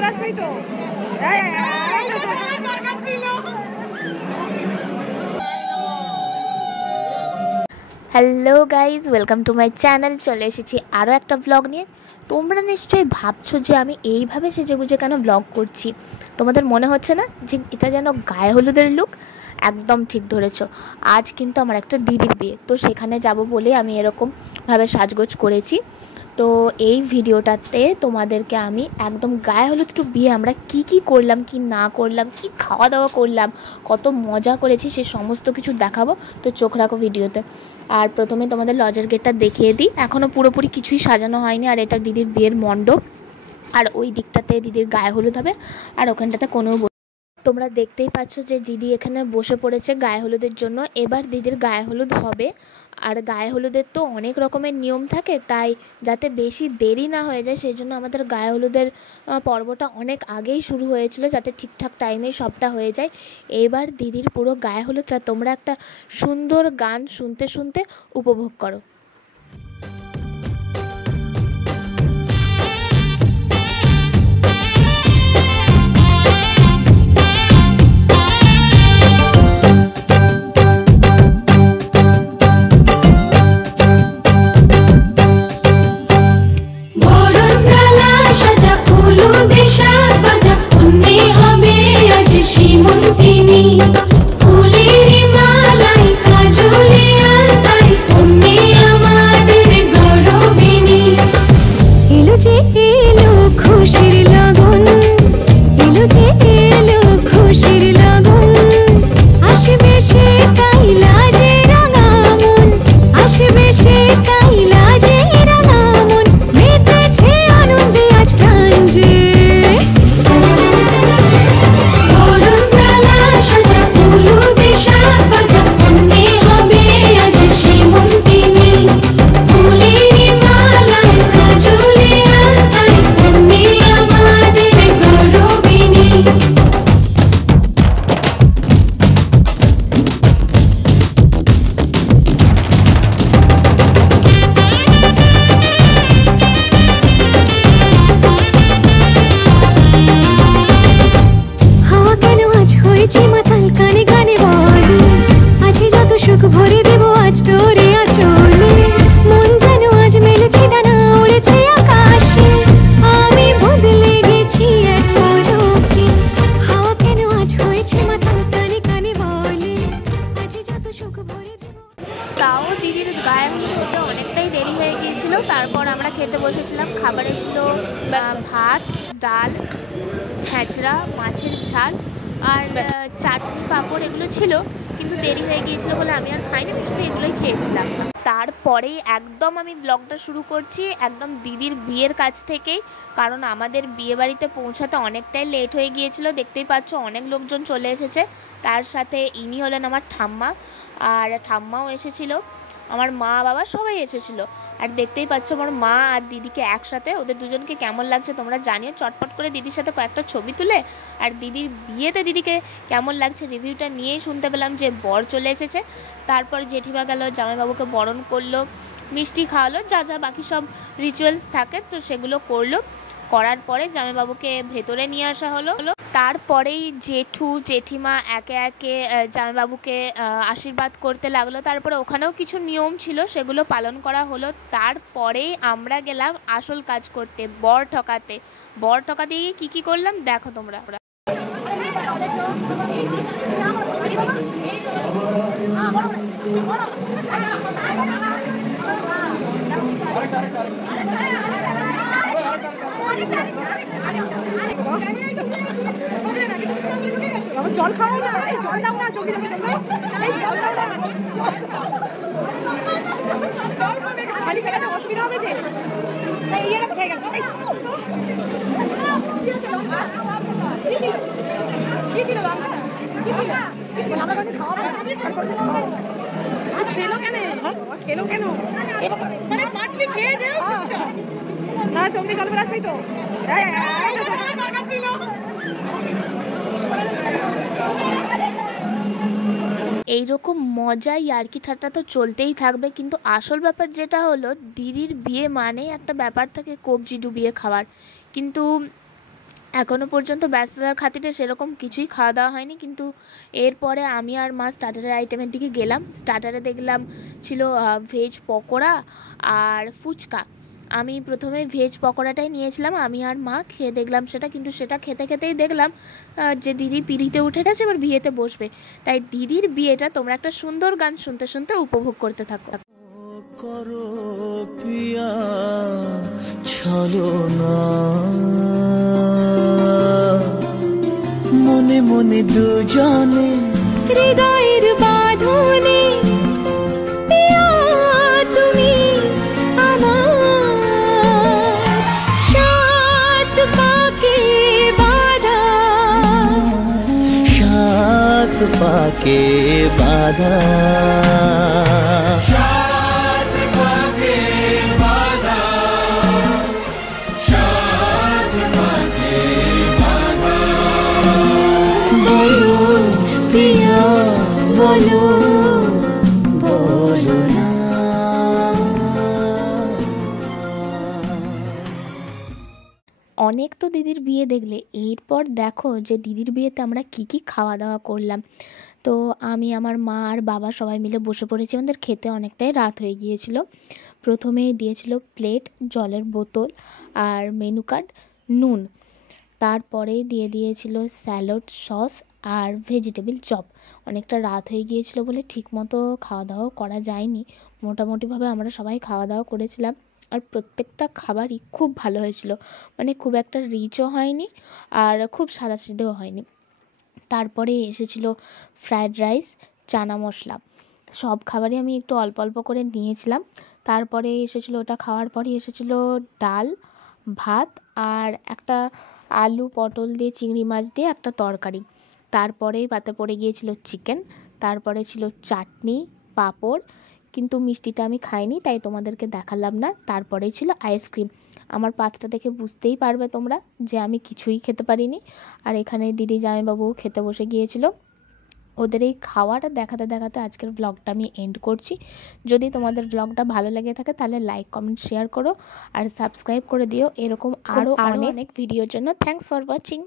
বেড়াচ্ছিস তো। Hello guys, welcome to my channel. চলে এসেছি আরও একটা ব্লগ নিয়ে। তোমরা নিশ্চয়ই ভাবছো যে আমি এইভাবে সেজেগুজে কেন ব্লগ করছি। তোমাদের মনে হচ্ছে না যে এটা যেন গায়ে হলুদের লুক? একদম ঠিক ধরেছো। আজ কিন্তু আমার একটা দিদির বিয়ে, তো সেখানে যাব বলে আমি এরকমভাবে সাজগোজ করেছি। তো এই ভিডিওটাতে তোমাদেরকে আমি একদম গায়ে হলুদ টু বিয়ে আমরা কি করলাম, কি না করলাম, কি খাওয়া দাওয়া করলাম, কত মজা করেছি, সে সমস্ত কিছু দেখাবো। তো চোখ রাখো ভিডিওতে। আর প্রথমে তোমাদের লজের গেটটা দেখিয়ে দিই। এখনও পুরোপুরি কিছুই সাজানো হয়নি। আর এটা দিদির বিয়ের মণ্ডপ, আর ওই দিকটাতে দিদির গায়ে হলুদ হবে, আর ওখানটাতে কোনো তোমরা দেখতেই পাচ্ছ যে দিদি এখানে বসে পড়েছে গায়ে হলুদের জন্য। এবার দিদির গায়ে হলুদ হবে। আর গায়ে হলুদের তো অনেক রকমের নিয়ম থাকে, তাই যাতে বেশি দেরি না হয়ে যায় সেই জন্য আমাদের গায়ে হলুদের পর্বটা অনেক আগেই শুরু হয়েছিল, যাতে ঠিকঠাক টাইমে সবটা হয়ে যায়। এবার দিদির পুরো গায়ে হলুদটা তোমরা একটা সুন্দর গান শুনতে শুনতে উপভোগ করো। তাও দিদির গায়ে হলুদ অনেকটাই দেরি হয়ে গিয়েছিল। তারপর আমরা খেতে বসেছিলাম। খাবারে ছিল ভাত, ডাল, ছেঁচড়া, মাছের ঝাল আর চাটনি, পাঁপড়, এগুলো ছিল। কিন্তু দেরি হয়ে গিয়েছিল বলে আমি আর খাইনি, শুধু এগুলোই খেয়েছিলাম। তারপরেই একদম আমি ব্লগটা শুরু করছি একদম দিদির বিয়ের কাছ থেকেই, কারণ আমাদের বিয়ে বাড়িতে পৌঁছাতে অনেকটাই লেট হয়ে গিয়েছিল। দেখতেই পাচ্ছ অনেক লোকজন চলে এসেছে। তার সাথে ইনি হলেন আমার ঠাম্মা, আর ঠাম্মাও এসেছিল, আমার মা বাবা সবাই এসেছিলো। আর দেখতেই পাচ্ছ আমার মা আর দিদিকে একসাথে। ওদের দুজনকে কেমন লাগছে তোমরা জানিও। চটপট করে দিদির সাথে কয়েকটা ছবি তুলে, আর দিদির বিয়েতে দিদিকে কেমন লাগছে রিভিউটা নিয়েই শুনতে পেলাম যে বর চলে এসেছে। তারপর জেঠিমা গেল, জামাইবাবুকে বরণ করলো, মিষ্টি খাওয়ালো, যা যা বাকি সব রিচুয়ালস থাকে তো সেগুলো করলো। করার পরে জামাইবাবুকে ভেতরে নিয়ে আসা হলো। তারপরেই জেঠু জেঠিমা একে একে জামাইবাবুকে আশীর্বাদ করতে লাগলো। তারপরে ওখানেও কিছু নিয়ম ছিল, সেগুলো পালন করা হলো। তারপরেই আমরা গেলাম আসল কাজ করতে, বর ঠকাতে। বর ঠকাতে গিয়ে কী করলাম দেখো তোমরা। জল খাও না, এই জল দাও না, চোখে যাবে, জল দাও, এই জল দাও না, খালি পেটে অসুবিধা হবে যে। এই ইয়েটা কোথায় গেল? এই কি ছিল বাবা? কি ছিল? আমরা কাছে খাওয়া খেলো কেন? খেলো কেন? মানে স্মার্টলি খেয়ে যাও চুপচাপ। না চোখ দিয়ে জল বেড়াচ্ছিস তো। এইরকম মজা ইয়ার্কি ঠাট্টা তো চলতেই থাকবে, কিন্তু আসল ব্যাপার যেটা হলো দিদির বিয়ে মানেই একটা ব্যাপার থাকে কবজি ডুবিয়ে খাওয়ার। কিন্তু এখনও পর্যন্ত ব্যস্ততার খাতিরে সেরকম কিছুই খাওয়া দাওয়া হয়নি, কিন্তু এরপরে আমি আর মা স্টার্টারের আইটেমের দিকে গেলাম। স্টার্টারে দেখলাম ছিল ভেজ পকোড়া আর ফুচকা। আমি প্রথমে ভেজ পকোড়াটাই নিয়েছিলাম, আমি আর মা খেয়ে দেখলাম সেটা, কিন্তু সেটা খেতে খেতেই দেখলাম যে দিদি পিঁড়িতে উঠে গেছে, এবার বিয়েতে বসবে। তাই দিদির বিয়েটা তোমরা একটা সুন্দর গান শুনতে শুনতে উপভোগ করতে থাকো। করো পিয়া ছলনা, মনে মনে দুজনে হৃদয়ের বাঁধনে, পিয়া তুমি আমার সাত পাকে বাঁধা, সাত পাকে বাঁধা, পিয়া বলো বলো না। অনেক তো দিদির বিয়ে দেখলে, এরপর দেখো যে দিদির বিয়েতে আমরা কি কি খাওয়া দাওয়া করলাম। তো আমি, আমার মা আর বাবা সবাই মিলে বসে পড়েছি, আমাদের খেতে অনেকটাই রাত হয়ে গিয়েছিল। প্রথমে দিয়েছিল প্লেট, জলের বোতল আর মেনু কার্ড, নুন। তারপরে দিয়ে দিয়েছিল স্যালাড, সস আর ভেজিটেবল চপ। অনেকটা রাত হয়ে গিয়েছিল বলে ঠিকমতো খাওয়া দাওয়া করা যায়নি, মোটামুটিভাবে আমরা সবাই খাওয়া দাওয়া করেছিলাম। আর প্রত্যেকটা খাবারই খুব ভালো হয়েছিল, মানে খুব একটা রিচও হয়নি আর খুব সাদাসিধেও হয়নি। তারপরে এসেছিল ফ্রায়েড রাইস, চানা মশলা। সব খাবারই আমি একটু অল্প অল্প করে নিয়েছিলাম। তারপরে এসেছিলো, ওটা খাওয়ার পরই এসেছিলো ডাল, ভাত আর একটা আলু পটল দিয়ে চিংড়ি মাছ দিয়ে একটা তরকারি। তারপরেই পাতে পড়ে গিয়েছিল চিকেন। তারপরে ছিল চাটনি, পাঁপড়, কিন্তু মিষ্টিটা আমি খাইনি তাই তোমাদেরকে দেখালাম না। তারপরেই ছিল আইসক্রিম। আমার পাতটা দেখে বুঝতেই পারবে তোমরা যে আমি কিছুই খেতে পারিনি। আর এখানে দিদি জামাইবাবুও খেতে বসে গিয়েছিল। ওদের এই খাওয়াটা দেখাতে দেখাতে আজকের ব্লগটা আমি এন্ড করছি। যদি তোমাদের ব্লগটা ভালো লেগে থাকে তাহলে লাইক, কমেন্ট, শেয়ার করো আর সাবস্ক্রাইব করে দিও এরকম আরও অনেক ভিডিওর জন্য। Thanks for watching.